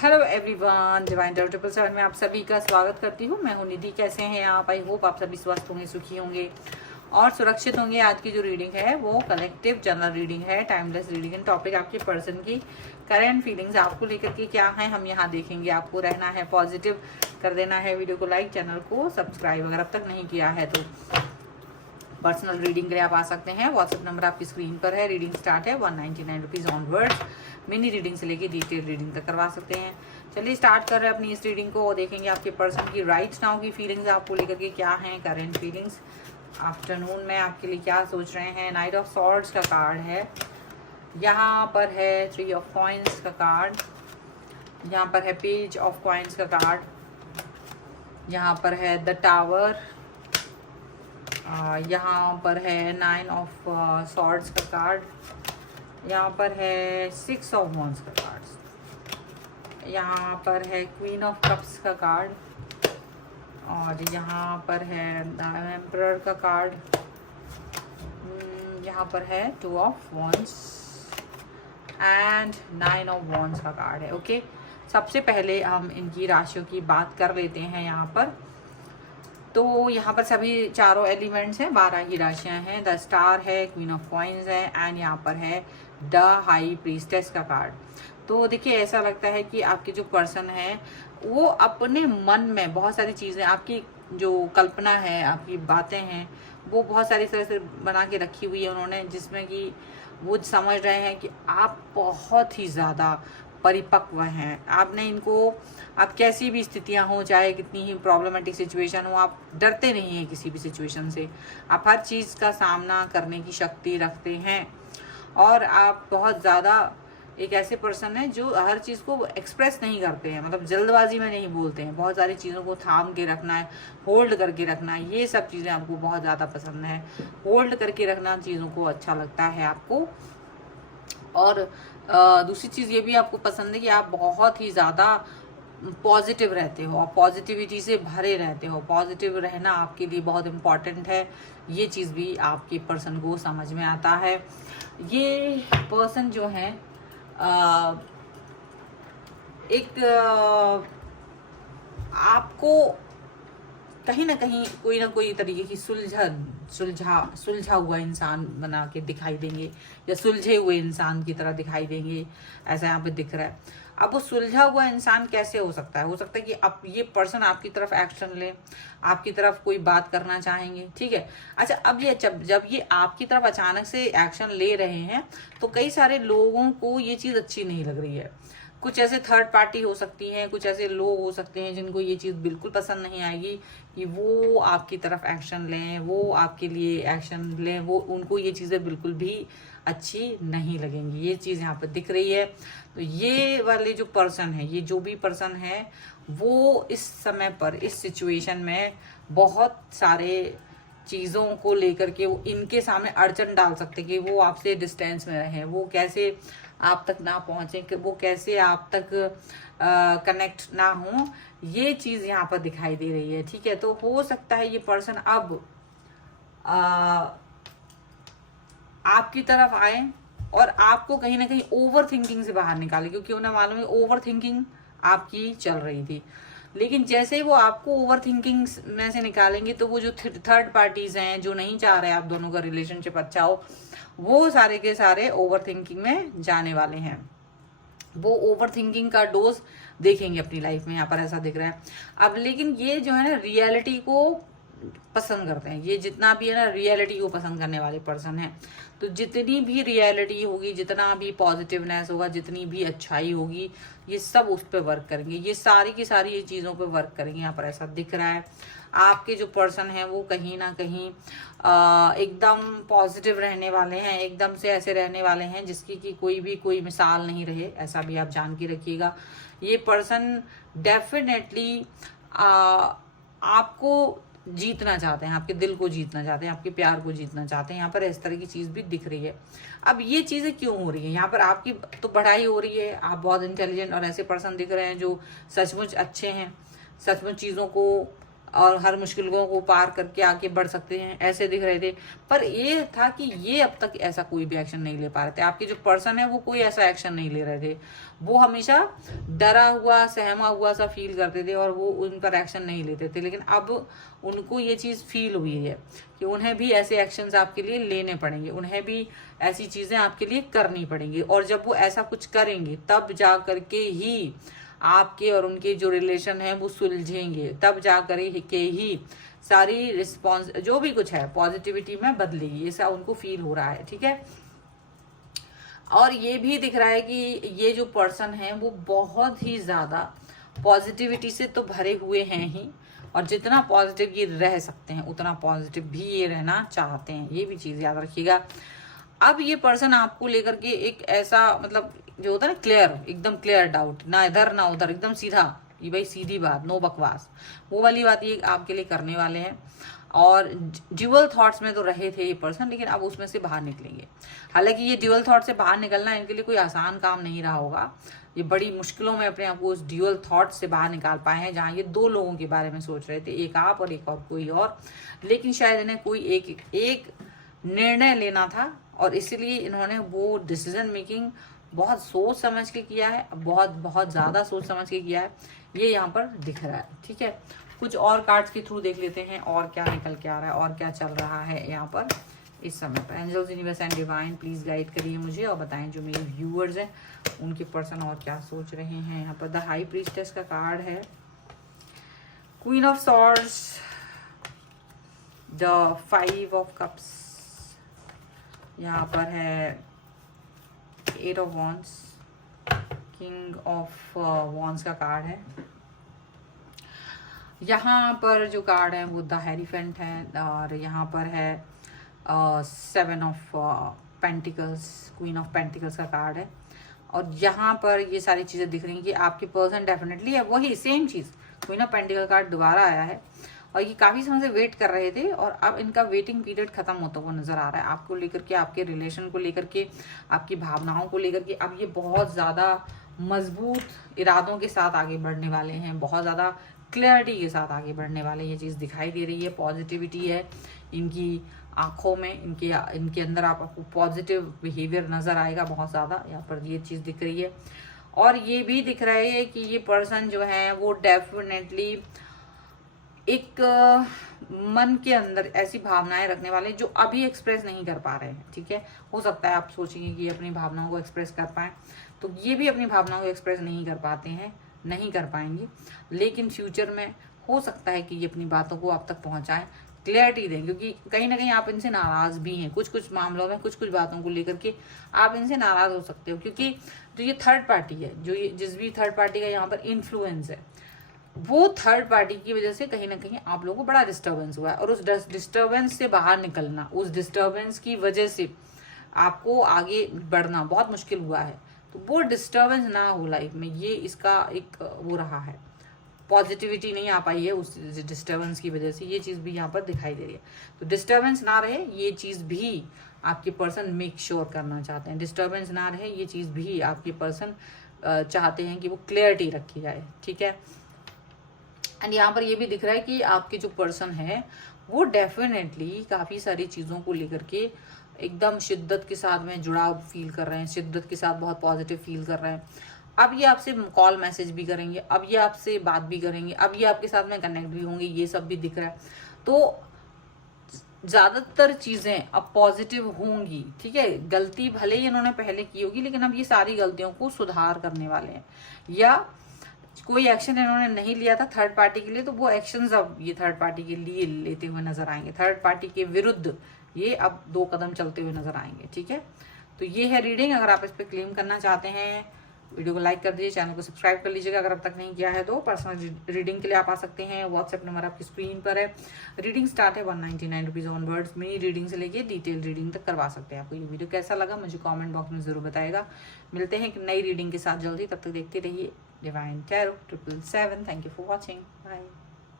Hello everyone, divine tarot 777 में आप सभी का स्वागत करती हूँ। मैं हूँ निधि। कैसे हैं आप? आई होप आप सभी स्वस्थ होंगे, सुखी होंगे और सुरक्षित होंगे। आज की जो रीडिंग है वो कलेक्टिव जनरल रीडिंग है, टाइमलेस रीडिंग है। टॉपिक आपके पर्सन की करंट फीलिंग्स आपको लेकर के क्या है हम यहाँ देखेंगे। आपको रहना है पॉजिटिव, कर देना है वीडियो को लाइक, चैनल को सब्सक्राइब अगर अब तक नहीं किया है तो। पर्सनल रीडिंग के लिए आप आ सकते हैं। व्हाट्सएप नंबर आपकी स्क्रीन पर है। रीडिंग स्टार्ट है 199 रुपीज़ ऑनवर्ड्स। मिनी रीडिंग से लेके डिटेल रीडिंग तक करवा सकते हैं। चलिए स्टार्ट कर रहे हैं अपनी इस रीडिंग को और देखेंगे आपके पर्सन की राइट नाउ की फीलिंग्स आपको लेकर के क्या हैं, करेंट फीलिंग्स आफ्टरनून में आपके लिए क्या सोच रहे हैं। नाइट ऑफ सॉर्ड्स का कार्ड है, यहाँ पर है 3 ऑफ कॉइन्स का कार्ड, यहाँ पर है पेज ऑफ कॉइन्स का कार्ड, यहाँ पर है द टावर, यहाँ पर है 9 ऑफ सॉर्ड्स का कार्ड, यहाँ पर है 6 ऑफ वॉन्ड्स का कार्ड, यहाँ पर है क्वीन ऑफ कप्स का कार्ड और यहाँ पर है द एम्परर का कार्ड, यहाँ पर है 2 of wands and 9 of wands का कार्ड है। ओके, सबसे पहले हम इनकी राशियों की बात कर लेते हैं। यहाँ पर तो यहाँ पर सभी चारों एलिमेंट्स हैं, 12 ही राशियाँ हैं। द स्टार है, क्वीन ऑफ कॉइन्स है एंड यहाँ पर है द हाई प्रीस्टेस का कार्ड। तो देखिए ऐसा लगता है कि आपके जो पर्सन है वो अपने मन में बहुत सारी चीज़ें, आपकी जो कल्पना है, आपकी बातें हैं, वो बहुत सारी तरह से बना के रखी हुई है उन्होंने, जिसमें कि वो समझ रहे हैं कि आप बहुत ही ज़्यादा परिपक्व हैं। आपने इनको, आप कैसी भी स्थितियां हो, चाहे कितनी ही प्रॉब्लमेटिक सिचुएशन हो, आप डरते नहीं हैं किसी भी सिचुएशन से। आप हर चीज़ का सामना करने की शक्ति रखते हैं और आप बहुत ज़्यादा एक ऐसे पर्सन है जो हर चीज़ को एक्सप्रेस नहीं करते हैं, मतलब जल्दबाजी में नहीं बोलते हैं। बहुत सारी चीज़ों को थाम के रखना है, होल्ड करके रखना है, ये सब चीज़ें आपको बहुत ज़्यादा पसंद है। होल्ड करके रखना चीज़ों को अच्छा लगता है आपको। और दूसरी चीज़ ये भी आपको पसंद है कि आप बहुत ही ज़्यादा पॉजिटिव रहते हो, आप पॉजिटिविटी से भरे रहते हो। पॉजिटिव रहना आपके लिए बहुत इम्पॉर्टेंट है। ये चीज़ भी आपके पर्सन को समझ में आता है। ये पर्सन जो है एक आपको कहीं ना कहीं कोई ना कोई तरीके की सुलझा हुआ इंसान बना के दिखाई देंगे या सुलझे हुए इंसान की तरह दिखाई देंगे, ऐसा यहाँ पे दिख रहा है। अब वो सुलझा हुआ इंसान कैसे हो सकता है? हो सकता है कि अब ये पर्सन आपकी तरफ एक्शन ले, आपकी तरफ कोई बात करना चाहेंगे, ठीक है। अच्छा, अब ये जब ये आपकी तरफ अचानक से एक्शन ले रहे हैं तो कई सारे लोगों को ये चीज़ अच्छी नहीं लग रही है। कुछ ऐसे थर्ड पार्टी हो सकती हैं, कुछ ऐसे लोग हो सकते हैं जिनको ये चीज़ बिल्कुल पसंद नहीं आएगी कि वो आपकी तरफ एक्शन लें, वो आपके लिए एक्शन लें, वो उनको ये चीज़ें बिल्कुल भी अच्छी नहीं लगेंगी। ये चीज़ यहाँ पर दिख रही है। तो ये वाले जो पर्सन है, ये जो भी पर्सन है, वो इस समय पर इस सिचुएशन में बहुत सारे चीज़ों को लेकर के वो इनके सामने अड़चन डाल सकते कि वो आपसे डिस्टेंस में रहें, वो कैसे आप तक ना पहुँचे, कि वो कैसे आप तक कनेक्ट ना हो। ये चीज़ यहाँ पर दिखाई दे रही है, ठीक है। तो हो सकता है ये पर्सन अब आपकी तरफ आए और आपको कहीं ना कहीं ओवर थिंकिंग से बाहर निकाले, क्योंकि उन्हें मालूम है ओवर थिंकिंग आपकी चल रही थी। लेकिन जैसे ही वो आपको ओवर थिंकिंग में से निकालेंगे तो वो जो थर्ड पार्टीज हैं, जो नहीं चाह रहे आप दोनों का रिलेशनशिप अच्छा हो, वो सारे के सारे ओवर थिंकिंग में जाने वाले हैं। वो ओवर थिंकिंग का डोज देखेंगे अपनी लाइफ में, यहाँ पर ऐसा दिख रहा है। अब लेकिन ये जो है ना, रियलिटी को पसंद करते हैं। ये जितना भी है ना, रियलिटी को पसंद करने वाले पर्सन हैं। तो जितनी भी रियलिटी होगी, जितना भी पॉजिटिवनेस होगा, जितनी भी अच्छाई होगी, ये सब उस पर वर्क करेंगे। ये सारी की सारी ये चीज़ों पे वर्क करेंगे, यहाँ पर ऐसा दिख रहा है। आपके जो पर्सन है वो कहीं ना कहीं एकदम पॉजिटिव रहने वाले हैं, एकदम से ऐसे रहने वाले हैं जिसकी कि कोई मिसाल नहीं रहे, ऐसा भी आप जान के रखिएगा। ये पर्सन डेफिनेटली आपको जीतना चाहते हैं, आपके दिल को जीतना चाहते हैं, आपके प्यार को जीतना चाहते हैं। यहाँ पर इस तरह की चीज़ भी दिख रही है। अब ये चीज़ें क्यों हो रही है? यहाँ पर आपकी तो बढ़ाई हो रही है, आप बहुत इंटेलिजेंट और ऐसे पर्सन दिख रहे हैं जो सचमुच अच्छे हैं, सचमुच चीज़ों को और हर मुश्किलों को पार करके आगे बढ़ सकते हैं, ऐसे दिख रहे थे। पर ये था कि ये अब तक ऐसा कोई भी एक्शन नहीं ले पा रहे थे। आपके जो पर्सन है वो कोई ऐसा एक्शन नहीं ले रहे थे, वो हमेशा डरा हुआ सहमा हुआ सा फील करते थे और वो उन पर एक्शन नहीं लेते थे। लेकिन अब उनको ये चीज़ फील हुई है कि उन्हें भी ऐसे एक्शंस आपके लिए लेने पड़ेंगे, उन्हें भी ऐसी चीज़ें आपके लिए करनी पड़ेंगी। और जब वो ऐसा कुछ करेंगे तब जा करके ही आपके और उनके जो रिलेशन है वो सुलझेंगे, तब जा करके ही सारी रिस्पॉन्स जो भी कुछ है पॉजिटिविटी में बदलेगी, ऐसा उनको फील हो रहा है। ठीक है, और ये भी दिख रहा है कि ये जो पर्सन है वो बहुत ही ज़्यादा पॉजिटिविटी से तो भरे हुए हैं ही, और जितना पॉजिटिव ये रह सकते हैं उतना पॉजिटिव भी ये रहना चाहते हैं, ये भी चीज़ याद रखिएगा। अब ये पर्सन आपको लेकर के एक ऐसा मतलब जो होता है ना क्लियर, एकदम क्लियर डाउट, ना इधर ना उधर, एकदम सीधा, ये भाई सीधी बात, नो बकवास, वो वाली बात ये आपके लिए करने वाले हैं। और ड्यूअल थॉट्स में तो रहे थे ये पर्सन, लेकिन अब उसमें से बाहर निकलेंगे। हालांकि ये ड्यूअल थॉट से बाहर निकलना इनके लिए कोई आसान काम नहीं रहा होगा, ये बड़ी मुश्किलों में अपने आप को उस ड्यूअल थॉट से बाहर निकाल पाए हैं, जहाँ ये दो लोगों के बारे में सोच रहे थे, एक आप और एक और कोई और। लेकिन शायद इन्हें कोई एक निर्णय लेना था और इसीलिए इन्होंने वो डिसीजन मेकिंग बहुत सोच समझ के किया है, बहुत ज़्यादा सोच समझ के किया है, ये यहाँ पर दिख रहा है। ठीक है, कुछ और कार्ड्स के थ्रू देख लेते हैं और क्या निकल के आ रहा है और क्या चल रहा है यहाँ पर इस समय पर। Angels, universe and divine please guide करिए मुझे और बताएं जो मेरे व्यूअर्स हैं उनके पर्सन और क्या सोच रहे हैं। यहाँ पर द हाई प्रीस्टेस का कार्ड है, queen of swords, the 5 of cups, यहाँ पर है 8 of wands, king of wands का कार्ड है। यहाँ पर जो कार्ड है वो द हेरीफेंट है, और यहाँ पर है 7 of pentacles, queen of pentacles का कार्ड है। और यहाँ पर ये सारी चीज़ें दिख रही हैं कि आपके पर्सन डेफिनेटली है वही same cheese, queen of pentacle card दोबारा आया है और ये काफ़ी समय से वेट कर रहे थे और अब इनका वेटिंग पीरियड खत्म होता हुआ नजर आ रहा है। आपको लेकर के, आपके रिलेशन को लेकर के, आपकी भावनाओं को लेकर के अब ये बहुत ज़्यादा मजबूत इरादों के साथ आगे बढ़ने वाले हैं, बहुत ज़्यादा क्लैरिटी के साथ आगे बढ़ने वाले, ये चीज़ दिखाई दे रही है। पॉजिटिविटी है इनकी आंखों में, इनके अंदर आपको पॉजिटिव बिहेवियर नज़र आएगा बहुत ज़्यादा, यहाँ पर ये चीज़ दिख रही है। और ये भी दिख रहा है कि ये पर्सन जो है वो डेफिनेटली एक मन के अंदर ऐसी भावनाएं रखने वाले जो अभी एक्सप्रेस नहीं कर पा रहे हैं। ठीक है, हो सकता है आप सोचेंगे कि अपनी भावनाओं को एक्सप्रेस कर पाएं, तो ये भी अपनी भावनाओं को एक्सप्रेस नहीं कर पाते हैं, नहीं कर पाएंगे, लेकिन फ्यूचर में हो सकता है कि ये अपनी बातों को आप तक पहुंचाएं, क्लैरिटी दें, क्योंकि कहीं ना कहीं आप इनसे नाराज भी हैं। कुछ मामलों में कुछ बातों को लेकर के आप इनसे नाराज हो सकते हो, क्योंकि जो ये थर्ड पार्टी है, जो ये जिस भी थर्ड पार्टी का यहाँ पर इन्फ्लुएंस है, वो थर्ड पार्टी की वजह से कहीं ना कहीं आप लोगों को बड़ा डिस्टर्बेंस हुआ है और उस डिस्टर्बेंस से बाहर निकलना, उस डिस्टर्बेंस की वजह से आपको आगे बढ़ना बहुत मुश्किल हुआ है। तो वो डिस्टर्बेंस ना हो लाइफ में, ये इसका एक वो रहा है, पॉजिटिविटी नहीं आ पाई है उस डिस्टर्बेंस की वजह से, ये चीज़ भी यहाँ पर दिखाई दे रही है। तो डिस्टर्बेंस ना रहे ये चीज़ भी आपके पर्सन मेक श्योर करना चाहते हैं, डिस्टर्बेंस ना रहे ये चीज़ भी आपके पर्सन चाहते हैं कि वो क्लियरिटी रखी जाए। ठीक है, एंड यहाँ पर ये भी दिख रहा है कि आपके जो पर्सन है वो डेफिनेटली काफ़ी सारी चीज़ों को लेकर के एकदम शिद्दत के साथ में जुड़ाव फील कर रहे हैं, शिद्दत के साथ बहुत पॉजिटिव फील कर रहे हैं। अब ये आपसे कॉल मैसेज भी करेंगे, अब ये आपसे बात भी करेंगे, अब ये आपके साथ में कनेक्ट भी होंगे, ये सब भी दिख रहा है। तो ज़्यादातर चीज़ें अब पॉजिटिव होंगी। ठीक है, गलती भले ही इन्होंने पहले की होगी, लेकिन अब ये सारी गलतियों को सुधार करने वाले हैं, या कोई एक्शन इन्होंने नहीं लिया था थर्ड पार्टी के लिए, तो वो एक्शंस अब ये थर्ड पार्टी के लिए लेते हुए नजर आएंगे, थर्ड पार्टी के विरुद्ध ये अब 2 कदम चलते हुए नजर आएंगे। ठीक है, तो ये है रीडिंग। अगर आप इस पर क्लेम करना चाहते हैं वीडियो को लाइक कर दीजिए, चैनल को सब्सक्राइब कर लीजिएगा अगर अब तक नहीं किया है तो। पर्सनल रीडिंग के लिए आप आ सकते हैं, व्हाट्सएप नंबर आपकी स्क्रीन पर है। रीडिंग स्टार्ट है 199 रुपीज़ ऑनवर्ड्स। मिनी रीडिंग से लेके डिटेल रीडिंग तक करवा सकते हैं। आपको ये वीडियो कैसा लगा मुझे कमेंट बॉक्स में जरूर बताएगा। मिलते हैं एक नई रीडिंग के साथ जल्दी, तब तक देखते रहिए divine tarot 777। Thank you for watching, bye.